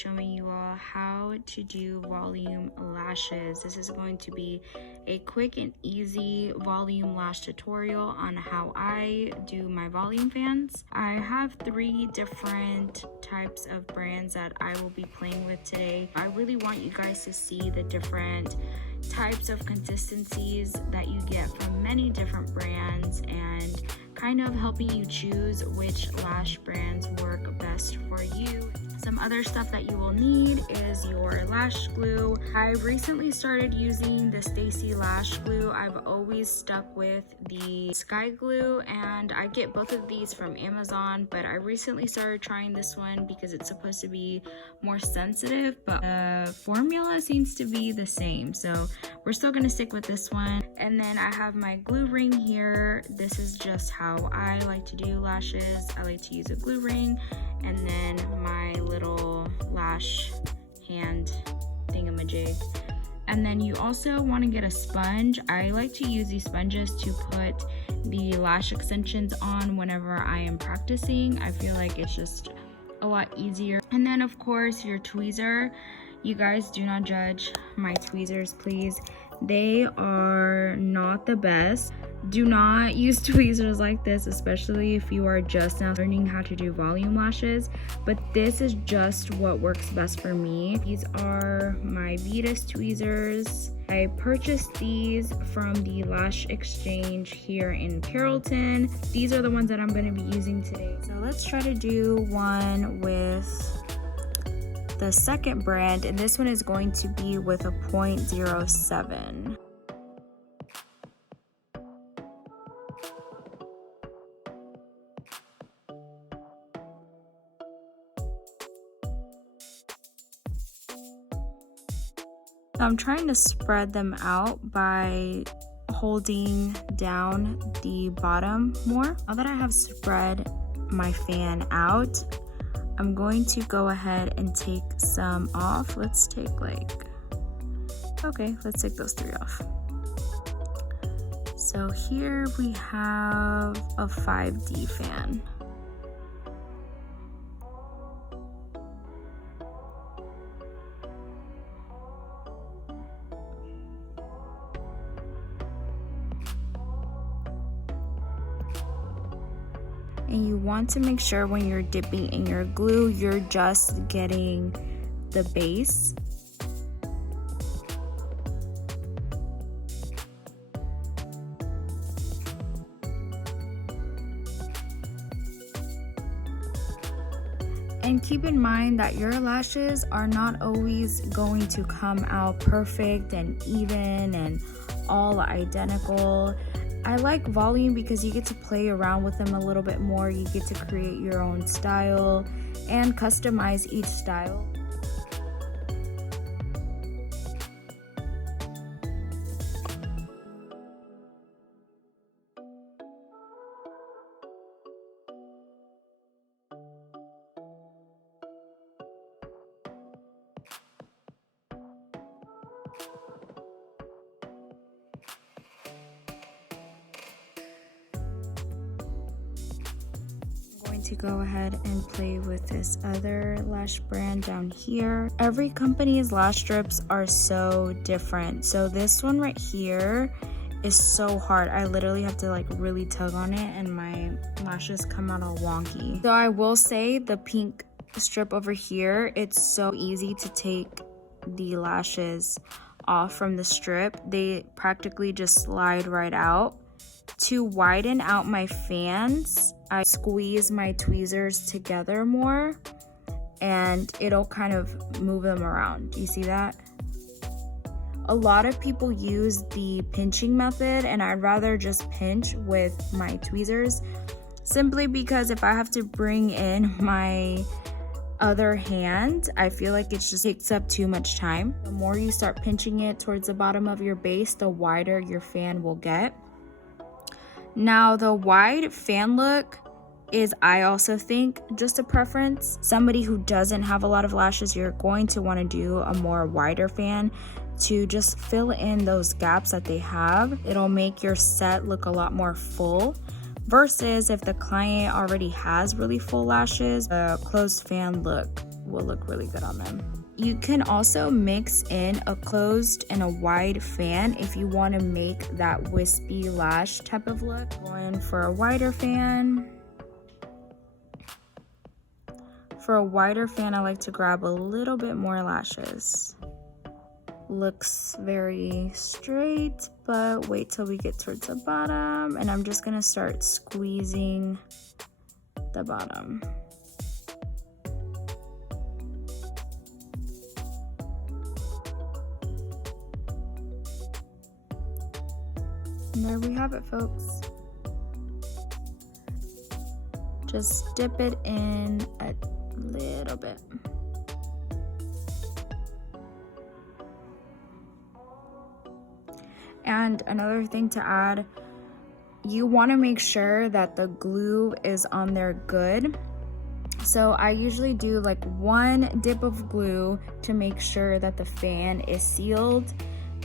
showing you all how to do volume lashes. This is going to be a quick and easy volume lash tutorial on how I do my volume fans. I have 3 different types of brands that I will be playing with today. I really want you guys to see the different types of consistencies that you get from many different brands and kind of helping you choose which lash brands work best for you. Some other stuff that you will need is your lash glue. I recently started using the Stacy lash glue. I've always stuck with the sky glue, and I get both of these from Amazon, but I recently started trying this one because it's supposed to be more sensitive, but the formula seems to be the same, so we're still gonna stick with this one. And then I have my glue ring here. This is just how I like to do lashes. I like to use a glue ring and then my little lash hand thingamajig. And then you also want to get a sponge. I like to use these sponges to put the lash extensions on whenever I am practicing. I feel like it's just a lot easier. And then of course your tweezer. You guys do not judge my tweezers, please. They are not the best. Do not use tweezers like this, especially if you are just now learning how to do volume lashes, but this is just what works best for me. These are my Vetus tweezers. I purchased these from the Lash Exchange here in Carrollton. These are the ones that I'm going to be using today. So let's try to do one with the second brand, and this one is going to be with a 0.07. I'm trying to spread them out by holding down the bottom more. Now that I have spread my fan out, I'm going to go ahead and take some off. Let's take let's take those 3 off. So here we have a 5D fan. And you want to make sure when you're dipping in your glue, you're just getting the base. And keep in mind that your lashes are not always going to come out perfect and even and all identical. I like volume because you get to play around with them a little bit more. You get to create your own style and customize each style. To go ahead and play with this other lash brand down here. Every company's lash strips are so different. So this one right here is so hard. I literally have to really tug on it and my lashes come out all wonky. So I will say the pink strip over here, it's so easy to take the lashes off from the strip. They practically just slide right out. To widen out my fans, I squeeze my tweezers together more and it'll kind of move them around. Do you see that? A lot of people use the pinching method, and I'd rather just pinch with my tweezers simply because if I have to bring in my other hand, I feel like it just takes up too much time. The more you start pinching it towards the bottom of your base, the wider your fan will get. Now the wide fan look is, I also think, just a preference. Somebody who doesn't have a lot of lashes, you're going to want to do a more wider fan to just fill in those gaps that they have. It'll make your set look a lot more full, versus if the client already has really full lashes, a closed fan look will look really good on them. You can also mix in a closed and a wide fan if you want to make that wispy lash type of look. Going for a wider fan. For a wider fan, I like to grab a little bit more lashes. Looks very straight, but wait till we get towards the bottom, and I'm just gonna start squeezing the bottom. And there we have it, folks. Just dip it in a little bit. And another thing to add, you want to make sure that the glue is on there good. So I usually do like 1 dip of glue to make sure that the fan is sealed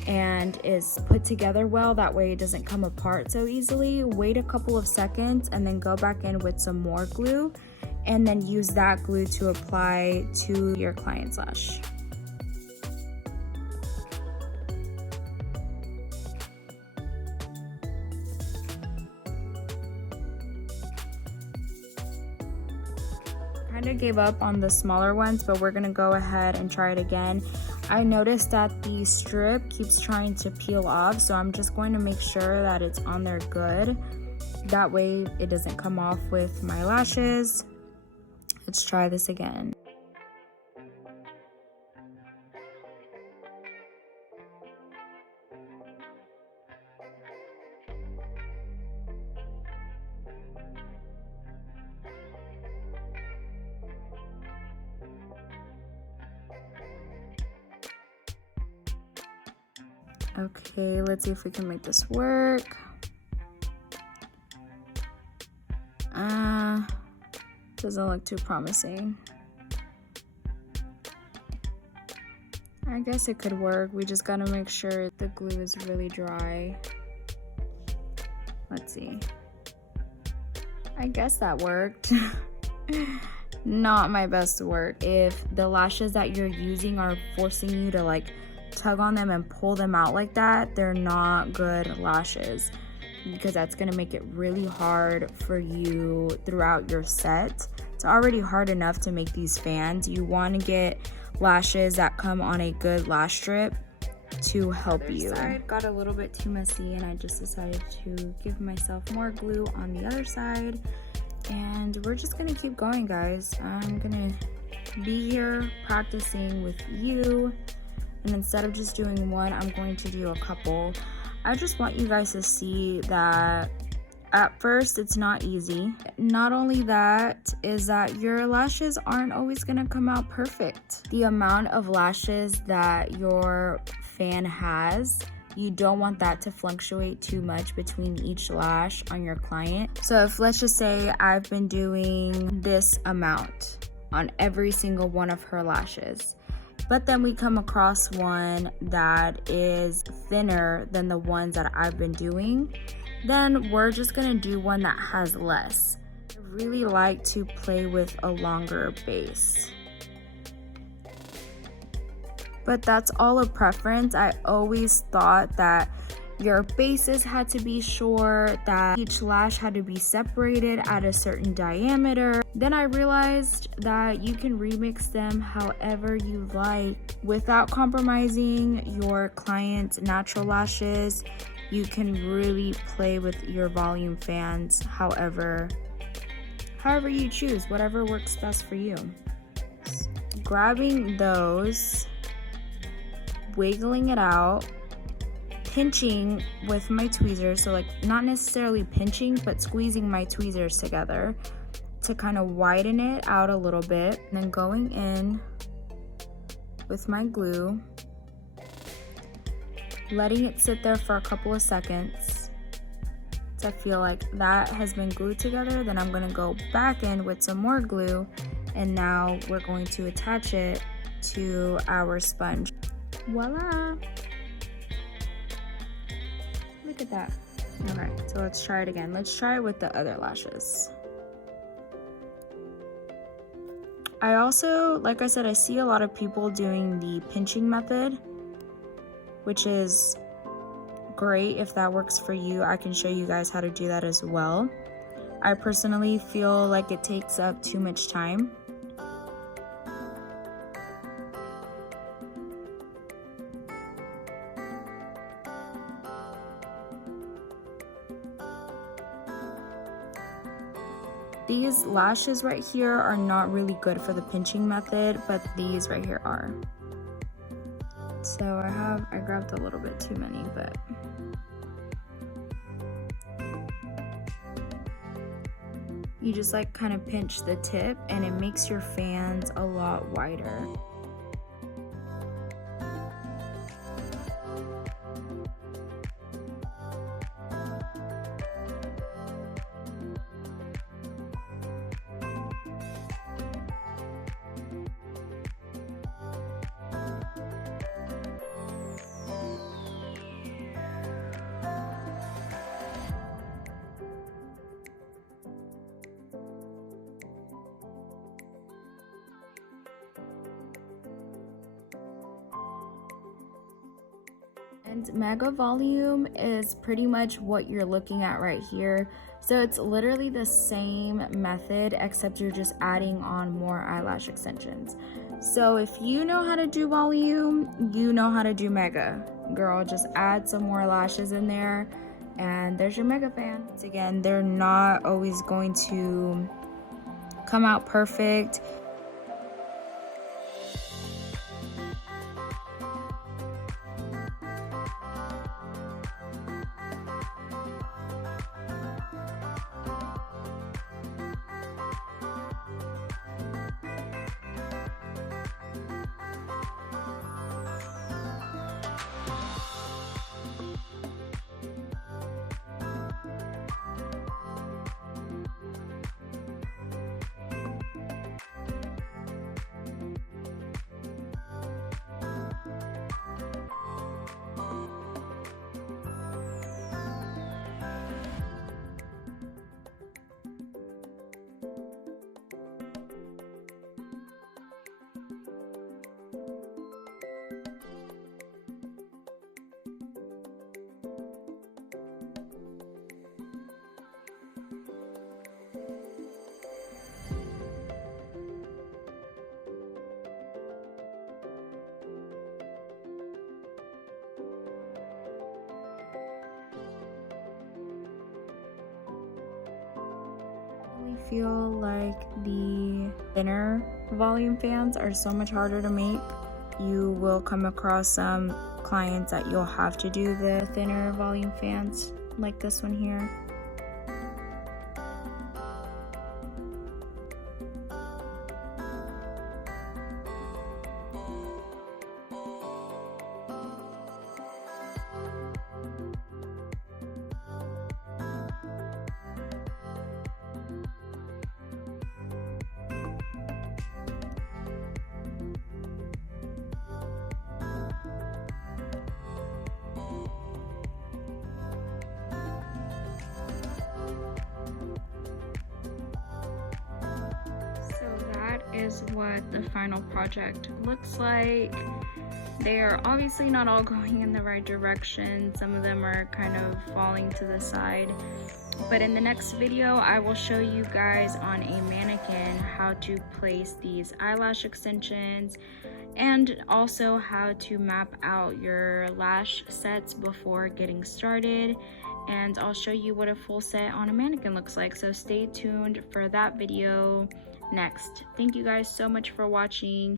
and is put together well. That way it doesn't come apart so easily. Wait a couple of seconds and then go back in with some more glue, and then use that glue to apply to your client's lash. Kind of gave up on the smaller ones, but we're gonna go ahead and try it again. I noticed that the strip keeps trying to peel off, so I'm just going to make sure that it's on there good. That way it doesn't come off with my lashes. Let's try this again. Okay, let's see if we can make this work. Doesn't look too promising. I guess it could work. We just gotta make sure the glue is really dry. Let's see. I guess that worked. Not my best work. If the lashes that you're using are forcing you to like tug on them and pull them out like that, they're not good lashes, because that's going to make it really hard for you throughout your set. It's already hard enough to make these fans. You want to get lashes that come on a good lash strip to help you. The side got a little bit too messy, and I just decided to give myself more glue on the other side, and we're just going to keep going, guys. I'm going to be here practicing with you. And instead of just doing one, I'm going to do a couple. I just want you guys to see that at first it's not easy. Not only that, is that your lashes aren't always gonna come out perfect. The amount of lashes that your fan has, you don't want that to fluctuate too much between each lash on your client. So if, let's just say I've been doing this amount on every single one of her lashes, but then we come across one that is thinner than the ones that I've been doing, then we're just gonna do one that has less. I really like to play with a longer base, but that's all a preference. I always thought that your bases had to be short, that each lash had to be separated at a certain diameter. Then I realized that you can remix them however you like without compromising your client's natural lashes. You can really play with your volume fans however you choose, whatever works best for you. Grabbing those, wiggling it out, pinching with my tweezers, so like not necessarily pinching, but squeezing my tweezers together to kind of widen it out a little bit, and then going in with my glue, letting it sit there for a couple of seconds to feel like that has been glued together. Then I'm going to go back in with some more glue, and now we're going to attach it to our sponge. Voila! Look at that. All right, so let's try it again. Let's try it with the other lashes. I also, like I said, I see a lot of people doing the pinching method, which is great. If that works for you, I can show you guys how to do that as well. I personally feel like it takes up too much time. These lashes right here are not really good for the pinching method, but these right here are. So I grabbed a little bit too many, but you just like kind of pinch the tip and it makes your fans a lot wider. And mega volume is pretty much what you're looking at right here. So it's literally the same method, except you're just adding on more eyelash extensions. So if you know how to do volume, you know how to do mega. Girl, just add some more lashes in there and there's your mega fan. Again, they're not always going to come out perfect. Feel like the thinner volume fans are so much harder to make. You will come across some clients that you'll have to do the thinner volume fans, like this one here. Is what the final project looks like. They are obviously not all going in the right direction. Some of them are kind of falling to the side. But in the next video, I will show you guys on a mannequin how to place these eyelash extensions and also how to map out your lash sets before getting started. And I'll show you what a full set on a mannequin looks like. So stay tuned for that video next. Thank you guys so much for watching.